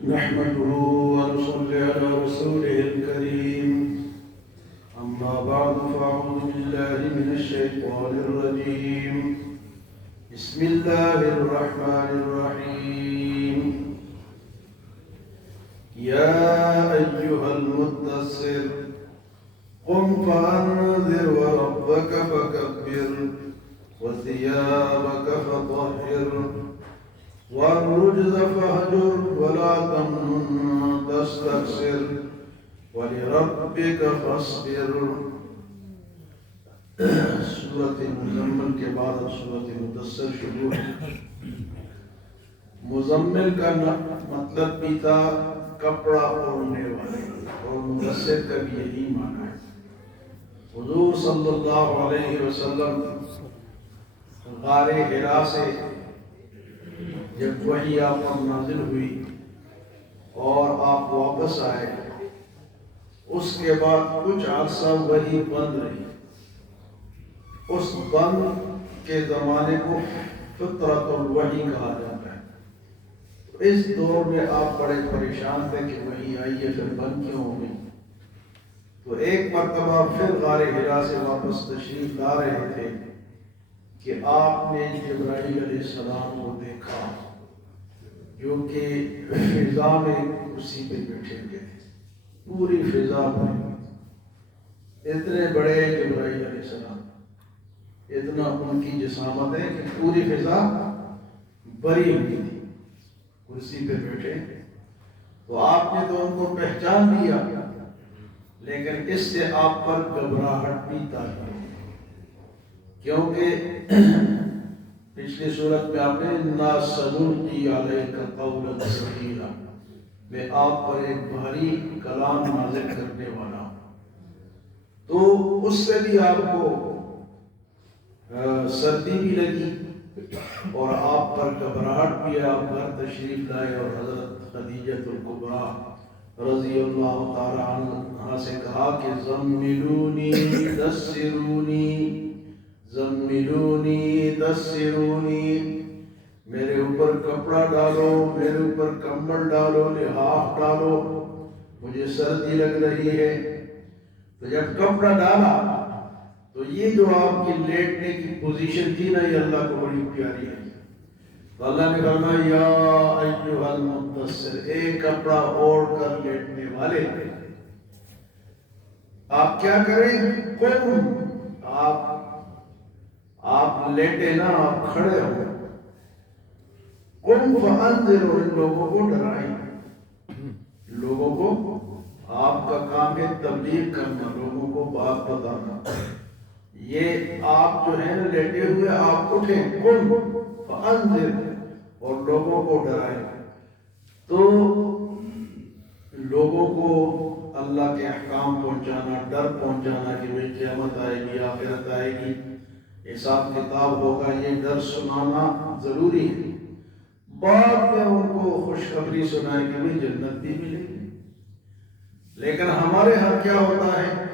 نحمده ونصلي على رسوله الكريم أما بعد فأعوذ بالله من الشيطان الرجيم بسم الله الرحمن الرحيم يا أيها المدثر قم فأنذر وربك فكبر وثيابك فطهر والرجز فاهجر ولا تمنن تستكثر ولربك فاصبر. سورۃ مزمل کے بعد سورۃ مدثر شروع ہے. مزمل کا مطلب بھی تھا کپڑا اوڑھنے والے، اور مدثر کا بھی یہی معنی ہے. حضور صلی اللہ علیہ وسلم غار حرا سے جب وحی آپ پر نازل ہوئی اور آپ واپس آئے، اس کے بعد کچھ عرصہ وحی بند رہی. اس بند کے زمانے کو فترۃ الوحی کہا جاتا ہے. اس دور میں آپ بڑے پریشان تھے کہ وحی آئی ہے پھر بند کیوں ہو گئی. تو ایک مرتبہ پھر غار حرا سے واپس تشریف لا رہے تھے کہ آپ نے جبرائیل علیہ السلام کو دیکھا جو کہ فضا میں کرسی پہ بیٹھے ہوئے تھے. پوری فضا میں اتنے بڑے جبرائیل علیہ السلام، اتنا ان کی جسامت ہے کہ پوری فضا بری ہوئی تھی، کرسی پہ بیٹھے. تو آپ نے تو ان کو پہچان لیا، لیکن اس سے آپ پر گھبراہٹ بھی تاری، کیونکہ پچھلی صورت میں آپ نے اِنَّا سَنُلْقِي عَلَيْكَ قَوْلًا ثَقِيلًا، میں آپ پر ایک بھاری کلام نازل کرنے والا ہوں. تو اس سے بھی آپ کو سردی بھی لگی اور آپ پر گھبراہٹ بھی. آپ گھر تشریف لائے اور حضرت خدیجۃ الکبریٰ رضی اللہ تعالی عنہا سے کہا کہ زملونی دثرونی زملونی دثرونی، میرے اوپر کپڑا ڈالو، میرے اوپر کمبل ڈالو، لحاف ڈالو، مجھے سردی لگ رہی ہے. تو جب کپڑا ڈالا تو یہ جو آپ کی لیٹنے کی پوزیشن تھی نا، یہ اللہ کو بڑی پیاری ہے. تو اللہ نے فرمایا یا ایھا المدثر، ایک کپڑا اوڑھ کر لیٹنے والے، آپ کیا کریں؟ قم، آپ لیٹے نا، آپ کھڑے ہو. قم فانذر، ان لوگوں کو ڈرائیں. لوگوں کو، آپ کا کام ہے تبلیغ کرنا، لوگوں کو بات بتانا. یہ آپ جو ہیں لیٹے ہوئے، آپ اٹھیں، قم فانذر، اور لوگوں کو ڈرائیں. تو لوگوں کو اللہ کے احکام پہنچانا، ڈر پہنچانا کہ بھئی قیامت آئے گی، آخرت آئے گی، حساب کتاب ہوگا، یہ ڈر سنانا ضروری ہے. بعد میں ان کو خوشخبری سنائے کہ بھئی جنت بھی ملے گی. لیکن ہمارے ہاں کیا ہوتا ہے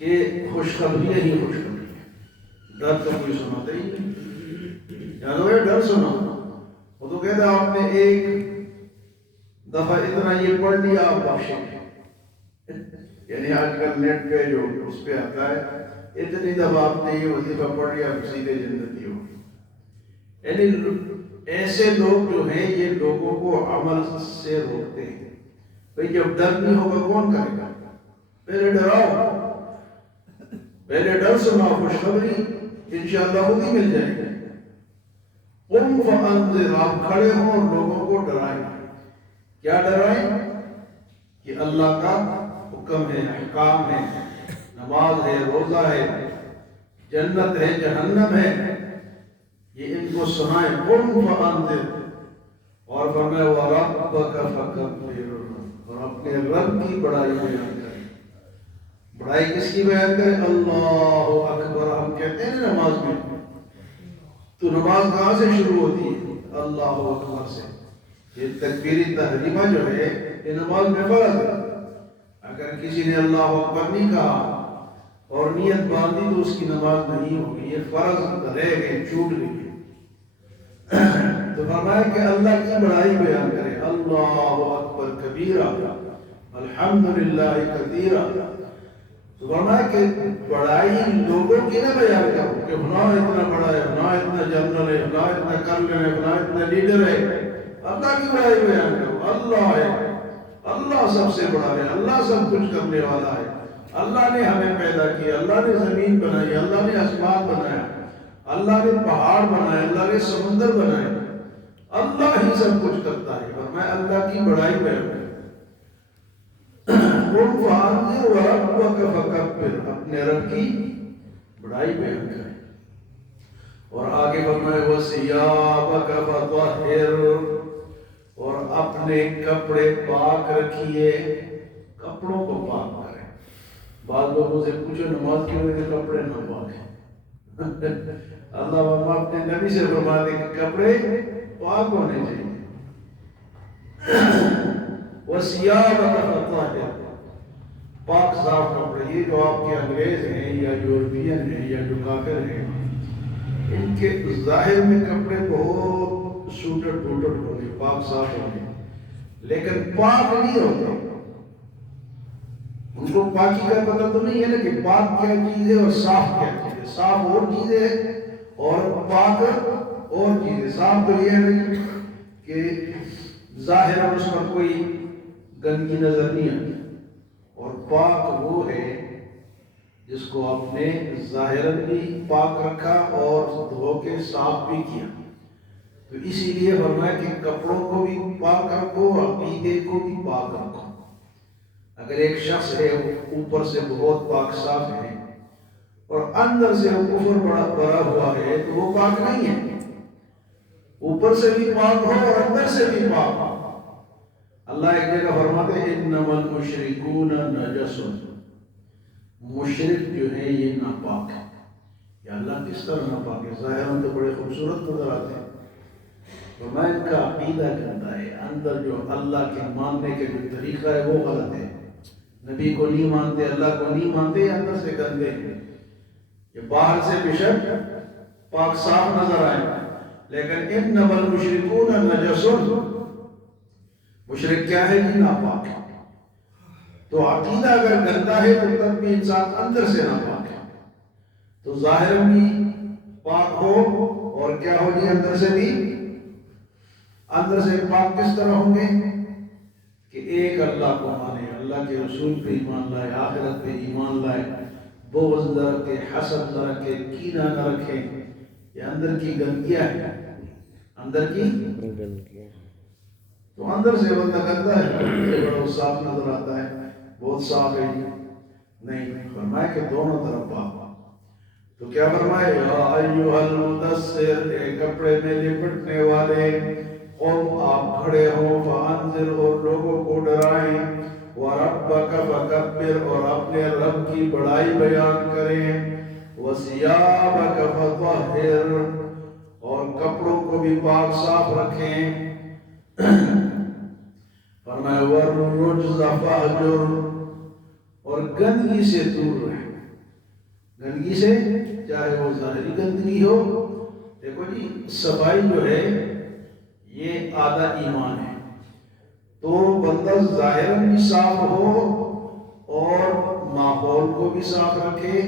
کہ خوشخبری ہی خوشخبری ہے، ڈر تو کوئی سناتا ہی نہیں. یعنی یہ ڈر سنا، وہ تو کہتا ہے آپ نے ایک دفعہ اتنا یہ پڑھ لیا آپ بخشیں گے. یعنی آج کل نیٹ پہ جو اس پہ آتا ہے، اتنی دفعہ آپ نے یہ وظیفہ پڑھ لیا سیدھے جنتی ہو. یعنی ایسے لوگ جو ہیں یہ لوگوں کو عمل سے روکتے ہیں. بھئی جب ڈر نہیں ہوگا کون کرے گا؟ پہلے ڈراؤ، پہلے ڈر سناؤ، خوشخبری انشاءاللہ خود ہی مل جائے گی. قم فانذر، آپ کھڑے ہوں اور لوگوں کو ڈرائیں. کیا ڈرائیں؟ کہ اللہ کا حکم ہے، احکام ہے، نماز ہے، روزہ ہے، جنت ہے، جہنم ہے، یہ ان کو سنائیں. قم فانذر، اور فرمایا وَرَبَّكَ فَكَبِّرْ، اور اپنے رب کی بڑائی بیان کریں. بڑائی کس کی بیان کریں؟ اللہ اکبر ہم کہتے ہیں نماز میں، تو نماز کہاں سے شروع ہوتی ہے؟ اللہ اکبر سے. یہ تکبیری تحریمہ جو ہے یہ نماز میں فرض ہے. اگر کسی نے اللہ اکبر نہیں کہا اور نیت باندھی تو اس کی نماز نہیں ہوگی. یہ فرض رہ گئے، چھوٹ گئی. تو فرمایا کہ اللہ کی بڑائی بیان کریں، اللہ اکبر کبیرہ الحمدللہ کثیرہ. تو فرمایا کہ بڑائی لوگوں کی نہ بیان کرو کہ فلاں اتنا بڑا ہے، فلاں اتنا جنرل ہے، فلاں اتنا کرنل ہے، فلاں اتنا لیڈر ہے. اللہ کی بڑائی بیان کرو. اللہ ہے، اللہ سب سے بڑا ہے، اللہ سب کچھ کرنے والا ہے. اللہ نے ہمیں پیدا کیا، اللہ نے زمین بنائی، اللہ نے آسمان بنایا، اللہ نے پہاڑ بنائے، اللہ نے سمندر بنائے. اللہ ہی سب کچھ کرتا ہے. فرمایا اللہ کی بڑائی بیان کرو. قُلْ فَأَنذِرْ وَرَبَّكَ فَكَبِّرْ، اپنے رب کی بڑائی بیان کریں. اور آگے فرمائے وَثِيَابَكَ فَطَهِّرْ، اور اپنے کپڑے پاک رکھیے. کپڑوں کو پاک کریں. بعض لوگوں سے پوچھو نماز کیوں ہے کہ کپڑے نہ پاک ہیں. اللہ اپنے نبی سے فرماتے کہ کپڑے پاک ہونے چاہیے. وَثِيَابَكَ فَطَهِّرْ، پاک صاف کپڑے. یہ جو آپ کے انگریز ہیں یا یورپین ہیں یا جو کافر ہیں، ان کے ظاہر میں کپڑے بہت سوٹڈ ٹوٹڈ ہوتے، پاک صاف ہوتے، لیکن پاک نہیں ہوتے. ان کو پاکی کا پتہ تو نہیں ہے نا کہ پاک کیا چیز ہے اور صاف کیا چیز ہے. صاف اور چیز ہے اور پاک اور چیز ہے. صاف تو یہ ہے کہ ظاہر اس پر کوئی گندگی نظر نہیں آتی، اور پاک وہ ہے جس کو آپ نے ظاہراً بھی پاک رکھا اور دھو کے صاف بھی کیا. تو اسی لیے فرمایا کہ کپڑوں کو بھی پاک رکھو، عقیدے کو بھی پاک رکھو. اگر ایک شخص ہے اوپر سے بہت پاک صاف ہے اور اندر سے کفر بڑا ہوا ہے تو وہ پاک نہیں ہے. اوپر سے بھی پاک ہو اور اندر سے بھی پاک ہو. اللہ ایک جگہ فرماتے ہیں انما المشرکون نجس، مشرک جو ہے یہ ناپاک ہے. یا اللہ کس طرح ناپاک ہے؟ ظاہراً تو بڑے خوبصورت نظر آتے ہیں، فرمایا ان کا عقیدہ گندا ہے. اندر جو اللہ کے ماننے کے جو طریقہ ہے وہ غلط ہے. نبی کو نہیں مانتے، اللہ کو نہیں مانتے، اندر سے گندے ہیں. یہ باہر سے بشک پاک صاف نظر آئے، لیکن انما المشرکون نجس، مشرک کیا ہے؟ جی ناپاک ہے. تو عقیدہ اگر گندا ہے تو تب بھی انسان اندر سے ناپاک ہے. تو ظاہر بھی پاک ہو اور کیا ہو جی اندر سے بھی. اندر سے پاک کس طرح ہوں گے کہ ایک اللہ کو مانے، اللہ کے رسول پہ ایمان لائے، آخرت پہ ایمان لائے، بغض نہ رکھے، حسد نہ رکھے، کینہ نہ رکھے. یہ اندر کی گندگیاں ہیں، اندر کی گندگیاں. تو اندر سے بندہ گندا ہے، بڑا صاف نظر آتا ہے، بہت صاف ہے. نہیں، فرمایا کہ دونوں طرف پاک. تو کیا فرمایا یا ایھا المدثر، اے کپڑے میں لپٹنے والے، قم آپ کھڑے ہو، فانذر اور لوگوں کو ڈرائیں، وربک فکبر اور اپنے رب کی بڑائی بیان کریں، وثیابک فطہر اور کپڑوں کو بھی پاک صاف رکھیں. فرمایا والرجز فاہجر اور گندگی سے دور رہیں. گندگی سے چاہے وہ ظاہری گندگی ہو. دیکھو جی صفائی جو ہے یہ آدھا ایمان ہے. تو بندہ ظاہراً بھی صاف ہو اور ماحول کو بھی صاف رکھے،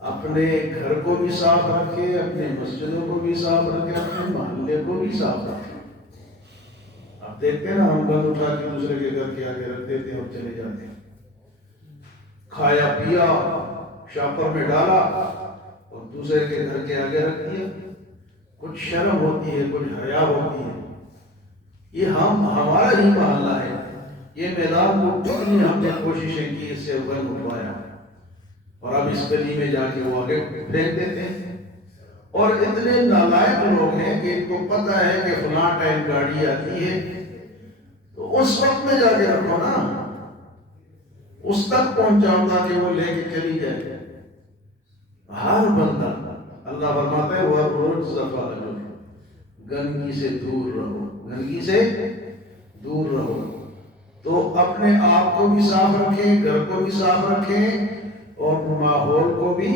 اپنے گھر کو بھی صاف رکھے، اپنے مسجدوں کو بھی صاف رکھے، اپنے محلے کو بھی صاف رکھے. آپ دیکھتے ہیں نا ہم گند اٹھا کے دوسرے کے گھر کے آگے رکھ دیتے ہیں اور چلے جاتے ہیں. کھایا پیا شاپر میں ڈالا اور دوسرے کے گھر کے آگے رکھ دیا. کچھ شرم ہوتی ہے، کچھ حیا ہوتی ہے. یہ ہمارا ہی محلہ ہے. یہ میدان کو کتنی ہم نے کوششیں کی اس سے گند اٹھوایا، اور اب اس گلی میں جا کے وہ آگے پھینک دیتے ہیں. اور اتنے نالائق لوگ ہیں کہ ان کو پتہ ہے کہ فلاں ٹائم گاڑی آتی ہے تو اس وقت میں جا کے رکھو نا، اس تک پہنچاؤ تاکہ وہ لے کے چلی جائے. ہر بندہ اللہ فرماتا ہے والرجز فاہجر، گندگی سے دور رہو، گندگی سے دور رہو. تو اپنے آپ کو بھی صاف رکھیں، گھر کو بھی صاف رکھیں اور ماحول کو بھی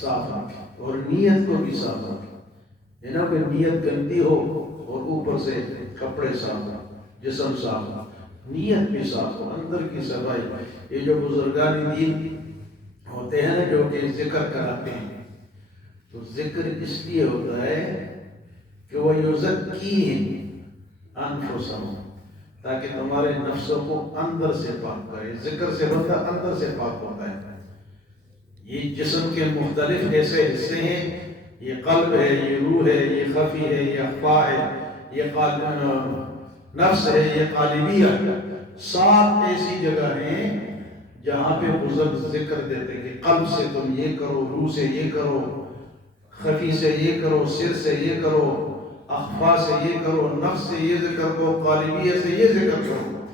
صاف رکھیں اور نیت کو بھی صاف رکھیں. کہ نیت گندی ہو اور اوپر سے کپڑے صاف، جسم صاف، نیت بھی صاف ہو، اندر کی صفائی۔ یہ جو بزرگان دین ہوتے ہیں نا جو کہ ذکر کراتے ہیں، تو ذکر اس لیے ہوتا ہے کہ وہ یزکیہم انفسہم، تاکہ تمہارے نفسوں کو اندر سے پاک کرے۔ ذکر سے بندہ اندر سے پاک ہوتا ہے۔ یہ جسم کے مختلف ایسے حصے ہیں، یہ قلب ہے، یہ روح ہے، یہ خفی ہے، یہ اخفا ہے، یہ نفس ہے، یہ قالبیہ۔ 7 ایسی جگہ ہیں جہاں پہ بزرگ ذکر دیتے ہیں کہ قلب سے تم یہ کرو، روح سے یہ کرو، خفی سے یہ کرو، سر سے یہ کرو، اخفا سے یہ کرو، نفس سے یہ ذکر کرو، قالبیہ سے یہ ذکر کرو۔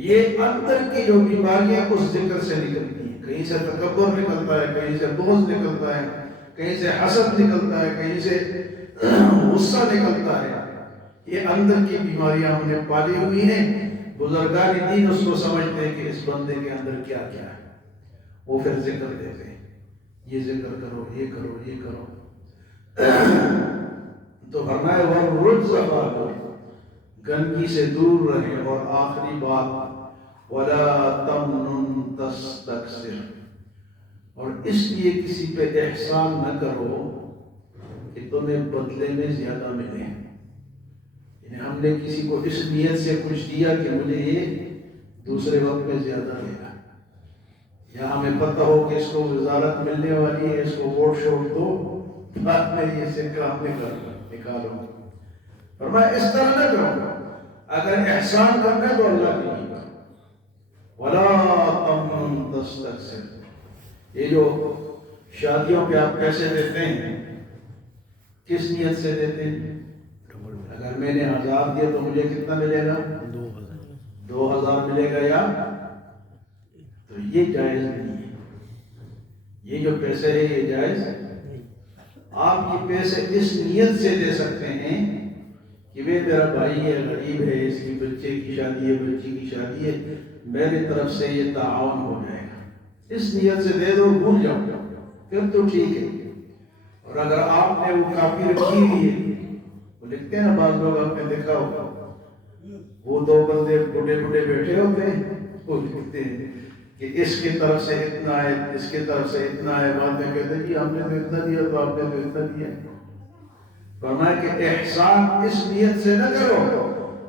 یہ اندر کی جو بیماریاں اس ذکر سے نکلتی ہیں، کہیں سے تکبر نکلتا ہے، کہیں سے بغض نکلتا ہے، کہیں سے حسد نکلتا ہے، کہیں سے غصہ نکلتا ہے۔ یہ اندر کی بیماریاں ہم نے پالی ہوئی ہیں۔ بزرگان دین اس کو سمجھتے ہیں کہ اس بندے کے اندر کیا کیا ہے، وہ پھر ذکر دیتے ہیں، یہ ذکر کرو، یہ کرو، یہ کرو۔ تو فرمایا وَالرُّجْزَ فَاهْجُرْ، گندگی سے دور رہے۔ اور آخری بات وَلَا تَمْنُن تَسْتَكْثِرْ، اور اس لیے کسی پہ احسان نہ کرو کہ تمہیں بدلے میں زیادہ ملے۔ یعنی ہم نے کسی کو اس نیت سے کچھ دیا کہ مجھے یہ دوسرے وقت میں زیادہ ملے گا، یا ہمیں پتہ ہو کہ اس کو وزارت ملنے والی ہے، اس کو ووٹ شوٹ دو، بعد میں یہ سکہ ہم نکالو۔ فرمایا اس طرح نہ کرو، اگر احسان کرنا ہے تو اللہ کے لیے کرو۔ وَلَا تَمْنُن تَسْتَكْثِرْ، یہ جو شادیوں پہ آپ پیسے دیتے ہیں کس نیت سے دیتے ہیں؟ اگر میں نے 1000 دیا تو مجھے کتنا ملے گا؟ 2000 ملے گا، یا تو یہ جائز نہیں ہے۔ یہ جو پیسے ہیں یہ جائز نہیں۔ آپ یہ پیسے اس نیت سے دے سکتے ہیں کہ میرا بھائی ہے، غریب ہے، اس کی بچے کی شادی ہے، بچی کی شادی ہے، میری طرف سے یہ تعاون ہو جائے گا، اس نیت سے دے دو، بھول جاؤ، پھر تو ٹھیک ہے۔ اور اگر آپ نے وہ کاپی رکھی ہوئی ہے، وہ لکھتے ہیں نا، بعض لوگ آپ نے دیکھا ہوگا، وہ 2 بندے بڑے بیٹھے ہوتے ہیں، وہ لکھتے ہیں کہ اس کی طرف سے اتنا ہے، اس کی طرف سے اتنا ہے، بعد میں کہتے ہیں کہ ہم نے تو اتنا دیا، تو آپ نے تو اتنا دیا۔ فرمایا کہ احسان اس نیت سے نہ کرو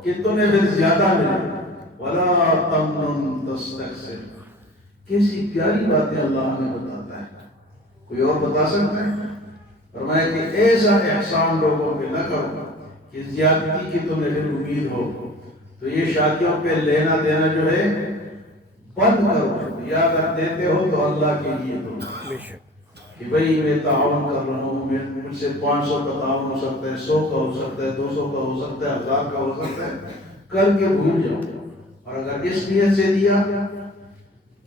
کہ تمہیں پھر زیادہ ملے۔ وَلَا تَمْنُن تَسْتَكْثِرْ، کیسی پیاری باتیں اللہ ہمیں بتاتا ہے، کوئی اور بتا سکتا ہے؟ فرمایا کہ ایسا احسان لوگوں پہ نہ کرو کہ زیادتی کی تمہیں پھر امید ہو۔ تو یہ شادیوں پہ لینا دینا جو ہے بند کرو، یا اگر دیتے ہو تو اللہ کے لیے دو، کہ بھئی میں تعاون کر رہا ہوں، مجھ سے 500 کا تعاون ہو سکتا ہے، 100 کا ہو سکتا ہے، 200 کا ہو سکتا ہے، 1000 کا ہو سکتا ہے، کر کے بھول جاؤ۔ اور اگر اس نیت سے دیا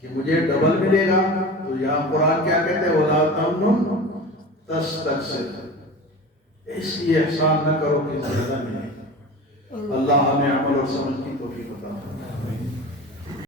کہ مجھے ڈبل ملے گا، تو یہاں قرآن کیا کہتے ہیں؟ وَلَا تَمْنُن تَسْتَكْثِرْ، اس لیے احسان نہ کرو کہ زیادہ ملے۔ اللہ ہمیں عمل اور سمجھ کی توفیق عطا فرمائے۔